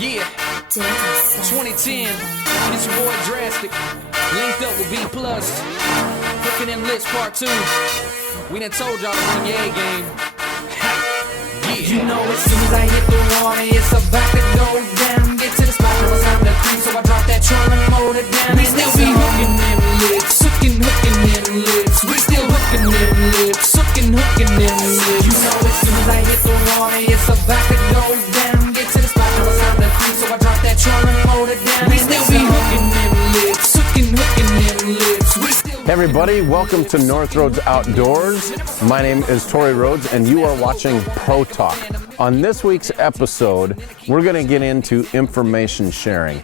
Yeah, 2010, it's your boy Drastic, linked up with B+, Hooking Them Lips Part 2. We done told y'all to bring your A game. Yeah. You know as soon as I hit the water, it's about to go down. Get to the spot, it was time to creep, so I dropped that trolling motor down. We still be hooking them lips, hooking them lips. We still hooking them lips, hooking them lips. You know as soon as I hit the water, it's about to go down. Get to the spot, it was time to creep, so I dropped that trolling motor down. We still be hooking them lips, hooking them lips. We still. Hey everybody, welcome to North Roads Outdoors. My name is Tory Rhodes and you are watching Pro Talk. On this week's episode, we're going to get into information sharing.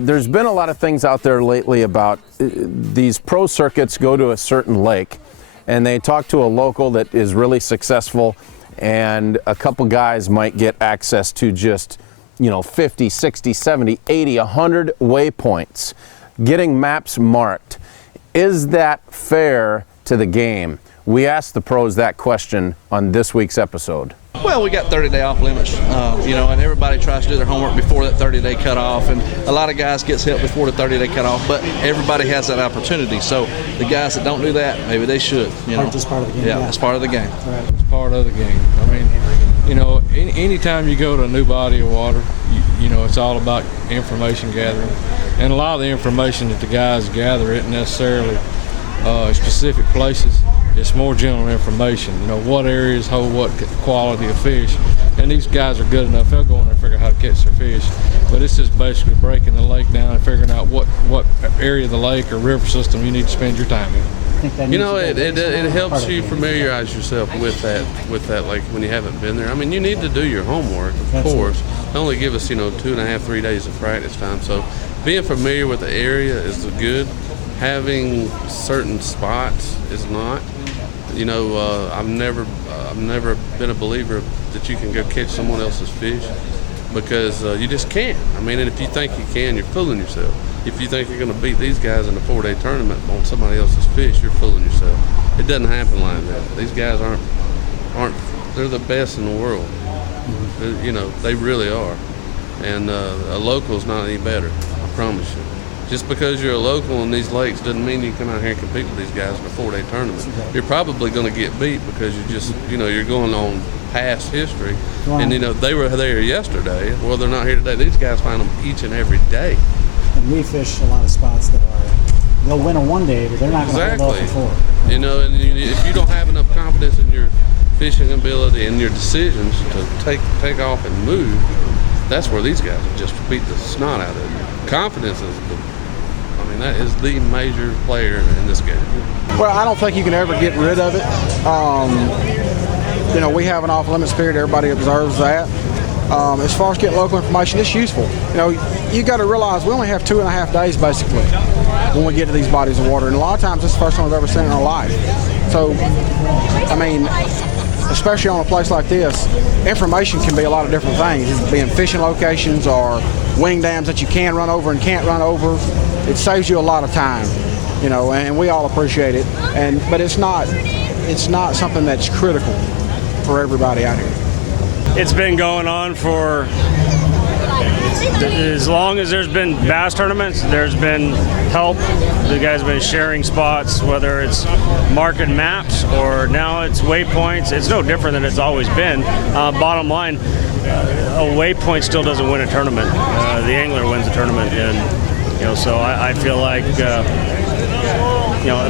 There's been a lot of things out there lately about these pro circuits go to a certain lake and they talk to a local that is really successful, and a couple guys might get access to just 50, 60, 70, 80, 100 waypoints, getting maps marked. Is that fair to the game? We asked the pros that question on this week's episode. Well, we got 30-day off limits, and everybody tries to do their homework before that 30-day cutoff, and a lot of guys gets hit before the 30-day cutoff, but everybody has that opportunity. So the guys that don't do that, maybe they should. Just part of the game. Yeah, it's part of the game. Right. It's part of the game. I mean, anytime you go to a new body of water, it's all about information gathering. And a lot of the information that the guys gather isn't necessarily specific places. It's more general information. What areas hold what quality of fish. And these guys are good enough, they'll go in there and figure out how to catch their fish. But it's just basically breaking the lake down and figuring out what area of the lake or river system you need to spend your time in. It helps you familiarize yourself with that lake when you haven't been there. I mean, you need to do your homework, of course. They only give us 2.5, 3 days of practice time. So being familiar with the area is good. Having certain spots is not. I've never been a believer that you can go catch someone else's fish, because you just can't. I mean, and if you think you can, you're fooling yourself. If you think you're going to beat these guys in a 4-day tournament on somebody else's fish, you're fooling yourself. It doesn't happen like that. These guys aren't. They're the best in the world. They really are. And a local's not any better. I promise you. Just because you're a local in these lakes doesn't mean you come out here and compete with these guys in a 4-day tournament. You're probably going to get beat because you're going on past history. Wow. And they were there yesterday. Well, they're not here today. These guys find them each and every day. And we fish a lot of spots that they'll win on one day, but they're not going to hold off for 4. And if you don't have enough confidence in your fishing ability and your decisions to take off and move, that's where these guys will just beat the snot out of you. Confidence that is the major player in this game. Well, I don't think you can ever get rid of it. We have an off-limits period. Everybody observes that. As far as getting local information, it's useful. You got to realize we only have 2.5 days basically when we get to these bodies of water, and a lot of times it's the first time we've ever seen it in our life. So, especially on a place like this, information can be a lot of different things. It being fishing locations or wing dams that you can run over and can't run over. It saves you a lot of time, and we all appreciate it. But it's not something that's critical for everybody out here. It's been going on for as long as there's been bass tournaments. There's been help. The guys have been sharing spots, whether it's marking maps or now it's waypoints. It's no different than it's always been. Bottom line, a waypoint still doesn't win a tournament. The angler wins the tournament, and so I feel like if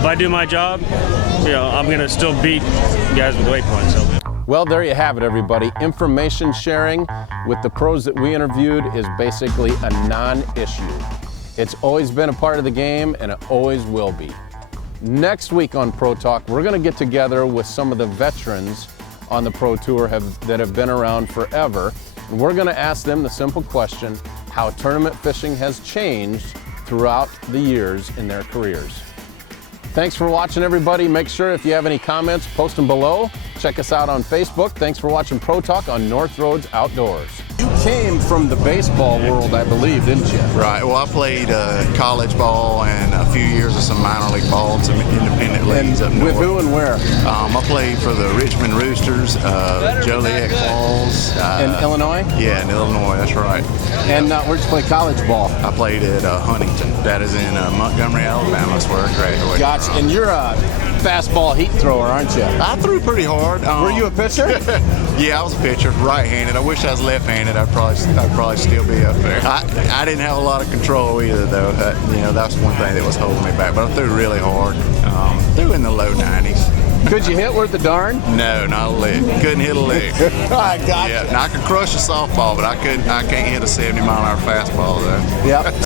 I do my job, I'm going to still beat guys with waypoints. So. Well, there you have it, everybody. Information sharing with the pros that we interviewed is basically a non-issue. It's always been a part of the game, and it always will be. Next week on Pro Talk, we're going to get together with some of the veterans on the Pro Tour that have been around forever. And we're going to ask them the simple question, how tournament fishing has changed throughout the years in their careers. Thanks for watching, everybody. Make sure if you have any comments, post them below. Check us out on Facebook. Thanks for watching Pro Talk on North Roads Outdoors. You came from the baseball world, I believe, didn't you? Right. Well, I played college ball and a few years of some minor league ball and some independent leagues up north. With who and where? I played for the Richmond Roosters, Joliet Claws. In Illinois? Yeah, in Illinois. That's right. And where'd you play college ball? I played at Huntington. That is in Montgomery, Alabama. That's where I graduated. Gotcha. from. And you're a fastball heat thrower, aren't you? I threw pretty hard. Were you a pitcher? Yeah, I was a pitcher, right-handed. I wish I was left-handed. I'd probably still be up there. I didn't have a lot of control either, though. That's one thing that was holding me back. But I threw really hard. Threw in the low 90s. Could you hit worth the darn? No, not a lick. Couldn't hit a lick. I got you. Yeah, and I could crush a softball, but I can't hit a 70-mile-an-hour fastball though. Yep.